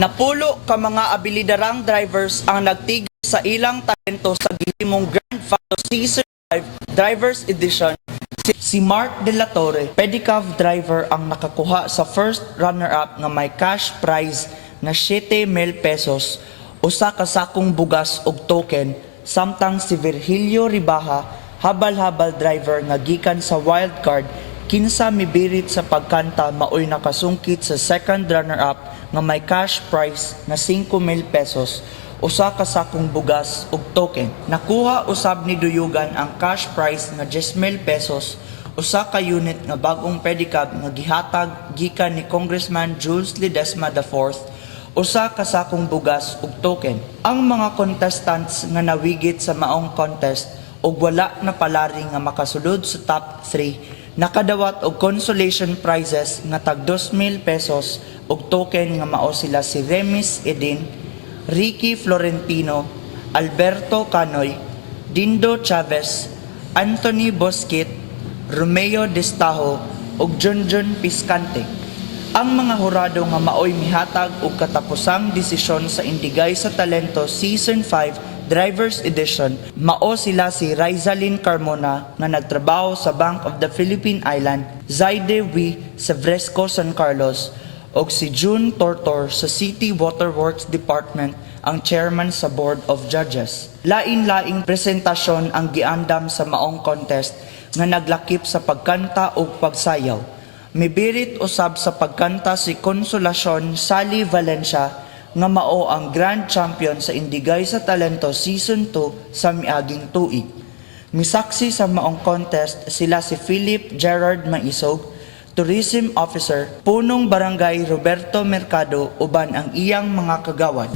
Napulo ka mga abilidarang drivers ang nagtigil sa ilang talento sa gihimong Grand Fado Season 5 Drivers Edition. Si, si Mark De La Torre, pedicab driver ang nakakuha sa first runner-up nga may cash prize na 7 mil pesos, usa ka sakong bugas og token, samtang si Virgilio Ribaha, habal-habal driver nga gikan sa wildcard kinsa mibirit sa pagkanta maoy nakasungkit sa second runner-up nga may cash prize na 5 mil pesos. Usa ka sakong bugas ug token. Nakuha usab ni Duyugan ang cash prize nga 10 mil pesos. Usa ka unit nga bagong pedicab nga gihatag gikan ni Congressman Jules Ledesma IV usa ka sakong bugas ug token. Ang mga contestants nga nawigit sa maong contest ug wala na palari nga makasulod sa top 3 nakadawat og consolation prizes nga tag 2,000 pesos ug token nga mao sila si Remis Edin, Ricky Florentino, Alberto Canoy, Dindo Chavez, Anthony Bosquit, Romeo Destajo ug Junjun Piscante. Ang mga hurado nga maoy mihatag og katapusang desisyon sa Indigay sa Talento Season 5 Drivers Edition, mao sila si Rizalyn Carmona nga nagtrabaho sa Bank of the Philippine Island, Zaide Wi sa Fresco San Carlos, ug si June Tortor sa City Waterworks Department ang chairman sa Board of Judges. Lain-laing presentasyon ang giandam sa maong contest nga naglakip sa pagkanta ug pagsayaw. Mibirit usab sa pagkanta si Consolacion Sally Valencia nga mao ang grand champion sa Indigay sa Talento Season 2 sa miaging tuig. Misaksi sa maong contest sila si Philip Gerard Maisog, Tourism Officer, punong barangay Roberto Mercado uban ang iyang mga kagawad.